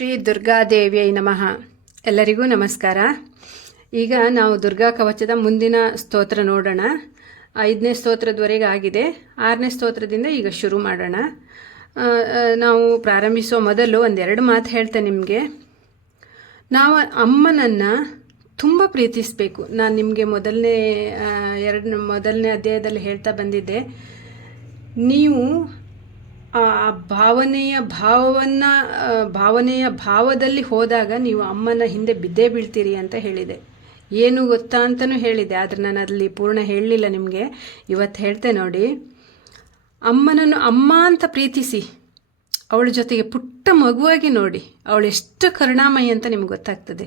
ಶ್ರೀ ದುರ್ಗಾದೇವಿಯೈ ನಮಃ. ಎಲ್ಲರಿಗೂ ನಮಸ್ಕಾರ. ಈಗ ನಾವು ದುರ್ಗಾ ಕವಚದ ಮುಂದಿನ ಸ್ತೋತ್ರ ನೋಡೋಣ. ಐದನೇ ಸ್ತೋತ್ರದವರೆಗೆ ಆಗಿದೆ. ಆರನೇ ಸ್ತೋತ್ರದಿಂದ ಈಗ ಶುರು ಮಾಡೋಣ. ನಾವು ಪ್ರಾರಂಭಿಸುವ ಮೊದಲು ಒಂದೆರಡು ಮಾತು ಹೇಳ್ತೇನೆ ನಿಮಗೆ. ನಾವು ಅಮ್ಮನನ್ನು ತುಂಬ ಪ್ರೀತಿಸಬೇಕು. ನಾನು ನಿಮಗೆ ಮೊದಲನೇ ಎರಡು, ಮೊದಲನೇ ಅಧ್ಯಾಯದಲ್ಲಿ ಹೇಳ್ತಾ ಬಂದಿದ್ದೆ. ನೀವು ಆ ಭಾವನೆಯ ಭಾವವನ್ನು ಭಾವನೆಯ ಭಾವದಲ್ಲಿ ಹೋದಾಗ ನೀವು ಅಮ್ಮನ ಹಿಂದೆ ಬಿದ್ದೇ ಬೀಳ್ತೀರಿ ಅಂತ ಹೇಳಿದೆ. ಏನು ಗೊತ್ತಾ ಅಂತಲೂ ಹೇಳಿದೆ, ಆದರೆ ನಾನು ಅಲ್ಲಿ ಪೂರ್ಣ ಹೇಳಲಿಲ್ಲ ನಿಮಗೆ. ಇವತ್ತು ಹೇಳ್ತೆ ನೋಡಿ. ಅಮ್ಮನನ್ನು ಅಮ್ಮ ಅಂತ ಪ್ರೀತಿಸಿ ಅವಳ ಜೊತೆಗೆ ಪುಟ್ಟ ಮಗುವಾಗಿ ನೋಡಿ. ಅವಳು ಎಷ್ಟು ಕರುಣಾಮಯಿ ಅಂತ ನಿಮ್ಗೆ ಗೊತ್ತಾಗ್ತದೆ.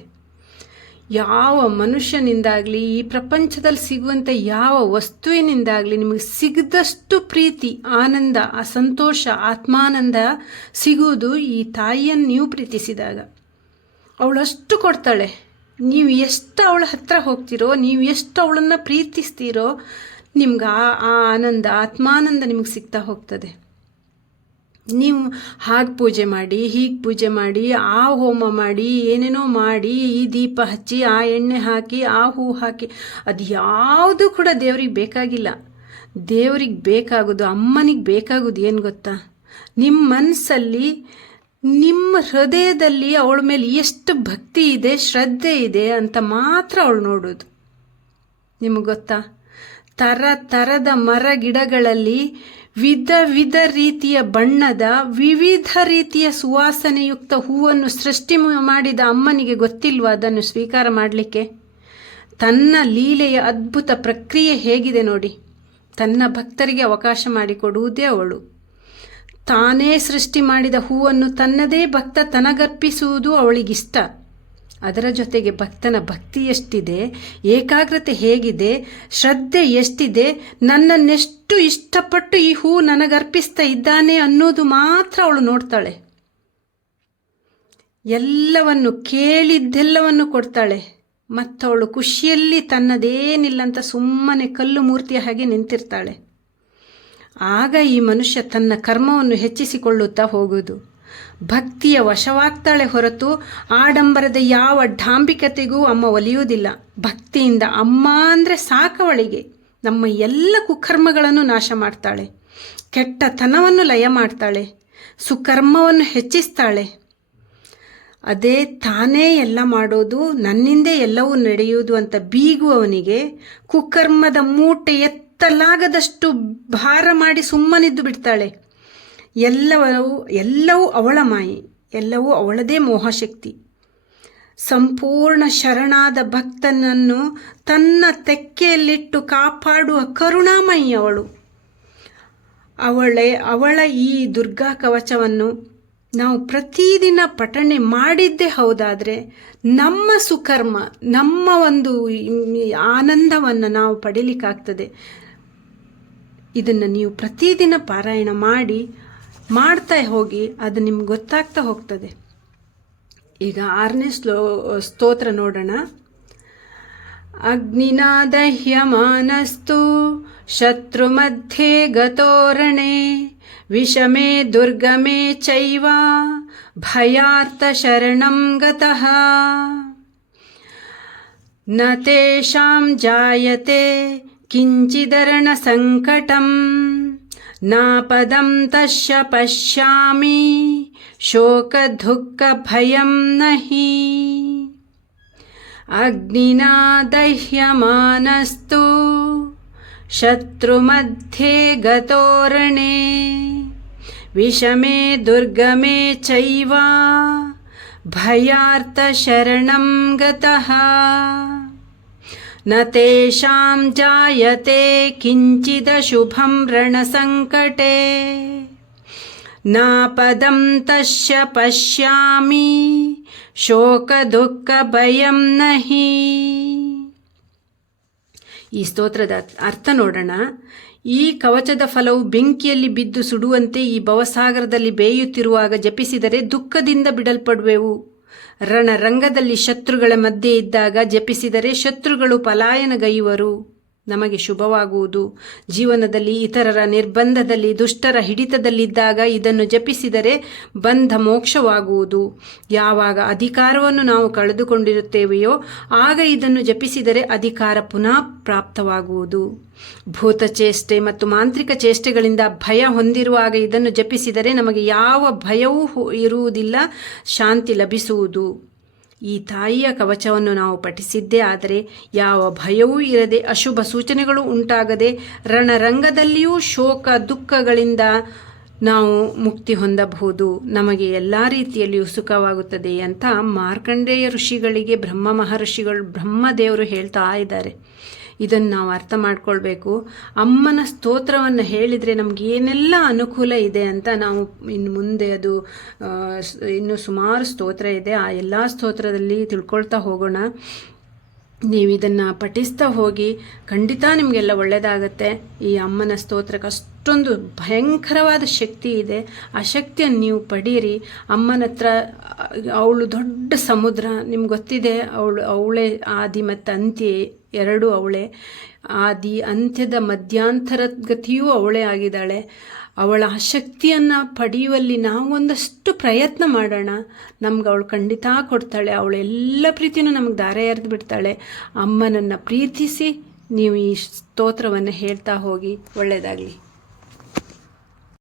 ಯಾವ ಮನುಷ್ಯನಿಂದಾಗಲಿ, ಈ ಪ್ರಪಂಚದಲ್ಲಿ ಸಿಗುವಂಥ ಯಾವ ವಸ್ತುವಿನಿಂದಾಗಲಿ ನಿಮಗೆ ಸಿಗದಷ್ಟು ಪ್ರೀತಿ, ಆನಂದ ಆ ಸಂತೋಷ ಆತ್ಮಾನಂದ ಸಿಗುವುದು ಈ ತಾಯಿಯನ್ನು ನೀವು ಪ್ರೀತಿಸಿದಾಗ. ಅವಳಷ್ಟು ಕೊಡ್ತಾಳೆ. ನೀವು ಎಷ್ಟು ಅವಳ ಹತ್ರ ಹೋಗ್ತೀರೋ, ನೀವು ಎಷ್ಟು ಅವಳನ್ನು ಪ್ರೀತಿಸ್ತೀರೋ, ನಿಮ್ಗೆ ಆ ಆನಂದ, ಆತ್ಮಾನಂದ ನಿಮಗೆ ಸಿಗ್ತಾ ಹೋಗ್ತದೆ. ನೀವು ಹಾಗೆ ಪೂಜೆ ಮಾಡಿ, ಹೀಗೆ ಪೂಜೆ ಮಾಡಿ, ಆ ಹೋಮ ಮಾಡಿ, ಏನೇನೋ ಮಾಡಿ, ಈ ದೀಪ ಹಚ್ಚಿ, ಆ ಎಣ್ಣೆ ಹಾಕಿ, ಆ ಹೂ ಹಾಕಿ, ಅದು ಯಾವುದು ಕೂಡ ದೇವ್ರಿಗೆ ಬೇಕಾಗಿಲ್ಲ. ದೇವ್ರಿಗೆ ಬೇಕಾಗೋದು, ಅಮ್ಮನಿಗೆ ಬೇಕಾಗೋದು ಏನು ಗೊತ್ತಾ? ನಿಮ್ಮ ಮನಸ್ಸಲ್ಲಿ ನಿಮ್ಮ ಹೃದಯದಲ್ಲಿ ಅವಳ ಮೇಲೆ ಎಷ್ಟು ಭಕ್ತಿ ಇದೆ, ಶ್ರದ್ಧೆ ಇದೆ ಅಂತ ಮಾತ್ರ ಅವಳು ನೋಡೋದು. ನಿಮಗೆ ಗೊತ್ತಾ? ತರ ತರದ ಮರ ಗಿಡಗಳಲ್ಲಿ ವಿಧ ವಿಧ ರೀತಿಯ ಬಣ್ಣದ, ವಿವಿಧ ರೀತಿಯ ಸುವಾಸನೆಯುಕ್ತ ಹೂವನ್ನು ಸೃಷ್ಟಿ ಮಾಡಿದ ಅಮ್ಮನಿಗೆ ಗೊತ್ತಿಲ್ವಾ ಅದನ್ನು ಸ್ವೀಕಾರ ಮಾಡಲಿಕ್ಕೆ? ತನ್ನ ಲೀಲೆಯ ಅದ್ಭುತ ಪ್ರಕ್ರಿಯೆ ಹೇಗಿದೆ ನೋಡಿ. ತನ್ನ ಭಕ್ತರಿಗೆ ಅವಕಾಶ ಮಾಡಿಕೊಡುವುದೇ ಅವಳು. ತಾನೇ ಸೃಷ್ಟಿ ಮಾಡಿದ ಹೂವನ್ನು ತನ್ನದೇ ಭಕ್ತ ತನಗರ್ಪಿಸುವುದು ಅವಳಿಗಿಷ್ಟ. ಅದರ ಜೊತೆಗೆ ಭಕ್ತನ ಭಕ್ತಿ ಎಷ್ಟಿದೆ, ಏಕಾಗ್ರತೆ ಹೇಗಿದೆ, ಶ್ರದ್ಧೆ ಎಷ್ಟಿದೆ, ನನ್ನನ್ನೆಷ್ಟು ಇಷ್ಟಪಟ್ಟು ಈ ಹೂ ನನಗರ್ಪಿಸ್ತಾ ಇದ್ದಾನೆ ಅನ್ನೋದು ಮಾತ್ರ ಅವಳು ನೋಡ್ತಾಳೆ. ಎಲ್ಲವನ್ನು ಕೇಳಿದ್ದೆಲ್ಲವನ್ನು ಕೊಡ್ತಾಳೆ. ಮತ್ತವಳು ಖುಷಿಯಲ್ಲಿ ತನ್ನದೇನಿಲ್ಲ ಅಂತ ಸುಮ್ಮನೆ ಕಲ್ಲು ಮೂರ್ತಿಯ ಹಾಗೆ ನಿಂತಿರ್ತಾಳೆ. ಆಗ ಈ ಮನುಷ್ಯ ತನ್ನ ಕರ್ಮವನ್ನು ಹೆಚ್ಚಿಸಿಕೊಳ್ಳುತ್ತಾ ಹೋಗುವುದು. ಭಕ್ತಿಯ ವಶವಾಗ್ತಾಳೆ ಹೊರತು ಆಡಂಬರದ ಯಾವ ಢಾಂಬಿಕತೆಗೂ ಅಮ್ಮ ಒಲಿಯುವುದಿಲ್ಲ. ಭಕ್ತಿಯಿಂದ ಅಮ್ಮ ಅಂದರೆ ಸಾಕವಳಿಗೆ. ನಮ್ಮ ಎಲ್ಲ ಕುಕರ್ಮಗಳನ್ನು ನಾಶ ಮಾಡ್ತಾಳೆ. ಕೆಟ್ಟತನವನ್ನು ಲಯ ಮಾಡ್ತಾಳೆ. ಸುಕರ್ಮವನ್ನು ಹೆಚ್ಚಿಸ್ತಾಳೆ. ಅದೇ ತಾನೇ ಎಲ್ಲ ಮಾಡೋದು, ನನ್ನಿಂದೇ ಎಲ್ಲವೂ ನಡೆಯುವುದು ಅಂತ ಬೀಗುವವನಿಗೆ ಕುಕರ್ಮದ ಮೂಟೆ ಎತ್ತಲಾಗದಷ್ಟು ಭಾರ ಮಾಡಿ ಸುಮ್ಮನಿದ್ದು ಬಿಡ್ತಾಳೆ. ಎಲ್ಲವೂ ಎಲ್ಲವೂ ಅವಳ ಮಾಯೆ, ಎಲ್ಲವೂ ಅವಳದೇ ಮೋಹಶಕ್ತಿ. ಸಂಪೂರ್ಣ ಶರಣಾದ ಭಕ್ತನನ್ನು ತನ್ನ ತೆಕ್ಕೆಯಲ್ಲಿಟ್ಟು ಕಾಪಾಡುವ ಕರುಣಾಮಯಿ ಅವಳು. ಅವಳೇ, ಅವಳ ಈ ದುರ್ಗಾ ಕವಚವನ್ನು ನಾವು ಪ್ರತಿದಿನ ಪಠಣೆ ಮಾಡಿದ್ದೇ ಹೌದಾದರೆ ನಮ್ಮ ಸುಕರ್ಮ, ನಮ್ಮ ಒಂದು ಆನಂದವನ್ನು ನಾವು ಪಡೀಲಿಕ್ಕಾಗ್ತದೆ. ಇದನ್ನು ನೀವು ಪ್ರತಿದಿನ ಪಾರಾಯಣ ಮಾಡಿ ಮಾಡ್ತಾ ಹೋಗಿ, ಅದು ನಿಮ್ಗೆ ಗೊತ್ತಾಗ್ತಾ ಹೋಗ್ತದೆ. ಈಗ ಆರನೇ ಸ್ಲೋ ಸ್ತೋತ್ರ ನೋಡೋಣ. ಅಗ್ನಿನಾ ದಹ್ಯಮಾನಸ್ತು ಶತ್ರು ಮಧ್ಯೆ ಗತೋರಣೆ, ವಿಷಮೇ ದುರ್ಗಮೇ ಚೈವ, ಭಯಾರ್ಥ ಶರಣಂ ಗತಃ. ನ ತೇಷಾಂ ಜಾಯತೆ, ಕಿಂಚಿದರಣ ಸಂಕಟಂ. नापदं तस्य पश्यामि शोकदुःखभयं नहि। अग्निना दह्यमानस्तु शत्रुमध्ये गतोरणे। विषमे दुर्गमे चैव भयार्थशरणं गतः। न तेषां जायते किञ्चिदशुभं रणसङ्कटे नापदं तस्य पश्यामि ಶೋಕದುಃಖಭಯಂ ನಹಿ ಈ ಸ್ತೋತ್ರದ ಅರ್ಥ ನೋಡೋಣ ಈ ಕವಚದ ಫಲವು ಬೆಂಕಿಯಲ್ಲಿ ಬಿದ್ದು ಸುಡುವಂತೆ ಈ ಭವಸಾಗರದಲ್ಲಿ ಬೇಯುತ್ತಿರುವಾಗ ಜಪಿಸಿದರೆ ದುಃಖದಿಂದ ಬಿಡಲ್ಪಡುವೆವು ರಣರಂಗದಲ್ಲಿ ಶತ್ರುಗಳ ಮಧ್ಯೆ ಇದ್ದಾಗ ಜಪಿಸಿದರೆ ಶತ್ರುಗಳು ಪಲಾಯನಗೈಯುವರು ನಮಗೆ ಶುಭವಾಗುವುದು. ಜೀವನದಲ್ಲಿ ಇತರರ ನಿರ್ಬಂಧದಲ್ಲಿ, ದುಷ್ಟರ ಹಿಡಿತದಲ್ಲಿದ್ದಾಗ ಇದನ್ನು ಜಪಿಸಿದರೆ ಬಂಧ ಮೋಕ್ಷವಾಗುವುದು. ಯಾವಾಗ ಅಧಿಕಾರವನ್ನು ನಾವು ಕಳೆದುಕೊಂಡಿರುತ್ತೇವೆಯೋ, ಆಗ ಇದನ್ನು ಜಪಿಸಿದರೆ ಅಧಿಕಾರ ಪುನಃ ಪ್ರಾಪ್ತವಾಗುವುದು. ಭೂತ ಚೇಷ್ಟೆ ಮತ್ತು ಮಾಂತ್ರಿಕ ಚೇಷ್ಟೆಗಳಿಂದ ಭಯ ಹೊಂದಿರುವಾಗ ಇದನ್ನು ಜಪಿಸಿದರೆ ನಮಗೆ ಯಾವ ಭಯವೂ ಇರುವುದಿಲ್ಲ, ಶಾಂತಿ ಲಭಿಸುವುದು. ಈ ತಾಯಿಯ ಕವಚವನ್ನು ನಾವು ಪಠಿಸಿದ್ದೇ ಆದರೆ ಯಾವ ಭಯವೂ ಇರದೆ ಅಶುಭ ಸೂಚನೆಗಳು ಉಂಟಾಗದೆ ರಣರಂಗದಲ್ಲಿಯೂ ಶೋಕ ದುಃಖಗಳಿಂದ ನಾವು ಮುಕ್ತಿ ಹೊಂದಬಹುದು. ನಮಗೆ ಎಲ್ಲ ರೀತಿಯಲ್ಲಿಯೂ ಸುಖವಾಗುತ್ತದೆ ಅಂತ ಮಾರ್ಕಂಡೇಯ ಋಷಿಗಳಿಗೆ ಬ್ರಹ್ಮ ಮಹರ್ಷಿಗಳು ಬ್ರಹ್ಮದೇವರು ಹೇಳ್ತಾ ಇದ್ದಾರೆ. ಇದನ್ನು ನಾವು ಅರ್ಥ ಮಾಡ್ಕೊಳ್ಬೇಕು. ಅಮ್ಮನ ಸ್ತೋತ್ರವನ್ನು ಹೇಳಿದರೆ ನಮ್ಗೆ ಏನೆಲ್ಲ ಅನುಕೂಲ ಇದೆ ಅಂತ ನಾವು ಇನ್ನು ಮುಂದೆ ಅದು ಇನ್ನು ಸುಮಾರು ಸ್ತೋತ್ರ ಇದೆ. ಆ ಎಲ್ಲ ಸ್ತೋತ್ರದಲ್ಲಿ ತಿಳ್ಕೊಳ್ತಾ ಹೋಗೋಣ. ನೀವು ಇದನ್ನು ಪಠಿಸ್ತಾ ಹೋಗಿ ಖಂಡಿತ ನಿಮಗೆಲ್ಲ ಒಳ್ಳೆಯದಾಗತ್ತೆ ಈ ಅಮ್ಮನ ಸ್ತೋತ್ರಕ್ಕೆ ಅಷ್ಟೊಂದು ಭಯಂಕರವಾದ ಶಕ್ತಿ ಇದೆ. ಆ ಶಕ್ತಿಯನ್ನು ನೀವು ಪಡೀರಿ. ಅಮ್ಮನ ಹತ್ರ ಅವಳು ದೊಡ್ಡ ಸಮುದ್ರ, ನಿಮ್ಗೆ ಗೊತ್ತಿದೆ, ಅವಳು, ಅವಳೇ ಆದಿ ಮತ್ತು ಅಂತ್ಯ. ಎರಡೂ ಅವಳೆ. ಆದಿ ಅಂತ್ಯದ ಮಧ್ಯಾಂತರದ ಗತಿಯೂ ಅವಳೇ ಆಗಿದ್ದಾಳೆ. ಅವಳ ಶಕ್ತಿಯನ್ನು ಪಡೆಯುವಲ್ಲಿ ನಾವು ಒಂದಷ್ಟು ಪ್ರಯತ್ನ ಮಾಡೋಣ. ನಮ್ಗೆ ಅವಳು ಖಂಡಿತ ಕೊಡ್ತಾಳೆ. ಅವಳೆಲ್ಲ ಪ್ರೀತಿನೂ ನಮಗೆ ದಾರ ಎರೆದು ಬಿಡ್ತಾಳೆ. ಅಮ್ಮನನ್ನು ಪ್ರೀತಿಸಿ ನೀವು ಈ ಸ್ತೋತ್ರವನ್ನು ಹೇಳ್ತಾ ಹೋಗಿ ಒಳ್ಳೆಯದಾಗಲಿ